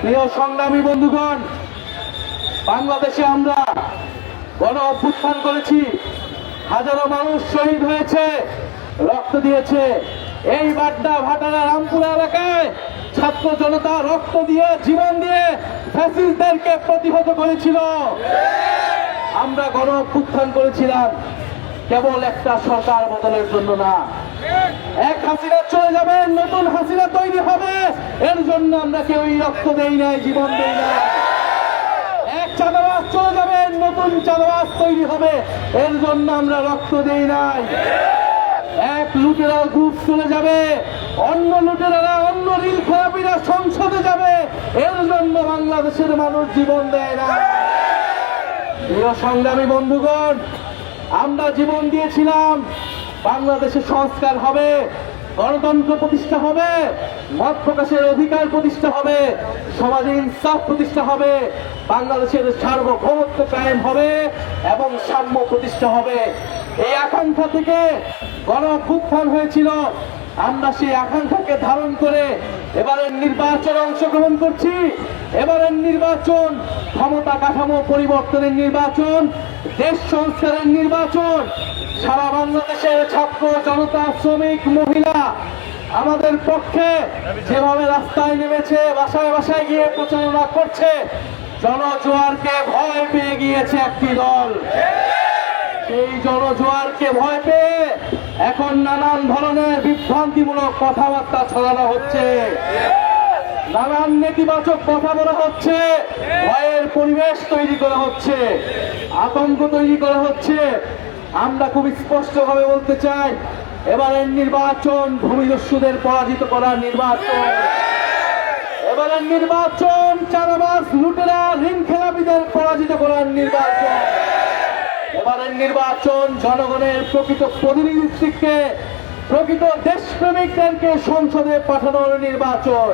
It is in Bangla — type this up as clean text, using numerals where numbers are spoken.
প্রিয় সংগ্রামী বন্ধুগণ, বাংলাদেশে আমরা গণ অভ্যুত্থান করেছি, হাজারো মানুষ শহীদ হয়েছে, রক্ত দিয়েছে। এই বাড্ডা ভাটারা রামপুরা এলাকায় ছাত্র জনতা রক্ত দিয়ে জীবন দিয়ে ফ্যাসিস্টদেরকে প্রতিহত করেছিল। আমরা গণ অভ্যুত্থান করেছিলাম কেবল একটা সরকার বদলের জন্য না। এক হাসিনা চলে যাবে, নতুন হাসিনা তৈরি হবে, এর জন্য আমরা কেউই রক্ত দেই নাই, জীবন দেই নাই। এক চাঁদাবাজ চলে যাবে, নতুন চাঁদাবাজ তৈরি হবে, এর জন্য আমরা রক্ত দেই নাই। এক লুটেরা গ্রুপ চলে যাবে, অন্য লুটেরারা, অন্য রিল খেলাপিরা সংসদে যাবে, এর জন্য বাংলাদেশের মানুষ জীবন দেয় না। প্রিয় সংগ্রামী বন্ধুগণ, আমরা জীবন দিয়েছিলাম বাংলাদেশে সংস্কার হবে, গণতন্ত্র প্রতিষ্ঠা হবে, মত প্রকাশের অধিকার প্রতিষ্ঠা হবে, সমাজে ইনসাফ প্রতিষ্ঠা হবে, বাংলাদেশের সার্বভৌমত্ব কায়েম হবে এবং সাম্য প্রতিষ্ঠা হবে। এই আকাঙ্ক্ষা থেকে গণ অভ্যুত্থান হয়েছিল। আমরা সেই আকাঙ্ক্ষাকে ধারণ করে এবারের নির্বাচনে অংশগ্রহণ করছি। এবারের নির্বাচন ক্ষমতা কাঠামো পরিবর্তনের নির্বাচন, দেশ সংস্কারের নির্বাচন। সারা বাংলাদেশের ছাত্র জনতা, শ্রমিক, মহিলা আমাদের পক্ষে যেভাবে রাস্তায় নেমেছে, বাসায় বাসায় গিয়ে প্রচারণা করছে, জনজোয়ারকে ভয় পেয়ে গিয়েছে একটি দল। সেই জনজোয়ারকে ভয় পেয়ে এখন নানান ধরনের বিভ্রান্তিমূলক কথাবার্তা ছড়ানো হচ্ছে, নানান নেতিবাচক কথা বলা হচ্ছে, ভয়ের পরিবেশ তৈরি করা হচ্ছে, আতঙ্ক তৈরি করা হচ্ছে। আমরা খুব স্পষ্টভাবে বলতে চাই, এবারের নির্বাচন ভূমিদস্যুদের পরাজিত করার নির্বাচন। এবারের নির্বাচন চাঁদাবাজ, লুটেরা, ঋণ খেলাপিদের পরাজিত করার নির্বাচন। এবারের নির্বাচন জনগণের প্রকৃত প্রতিনিধিত্বকে, প্রকৃত দেশপ্রেমিকদেরকে সংসদে পাঠানোর নির্বাচন।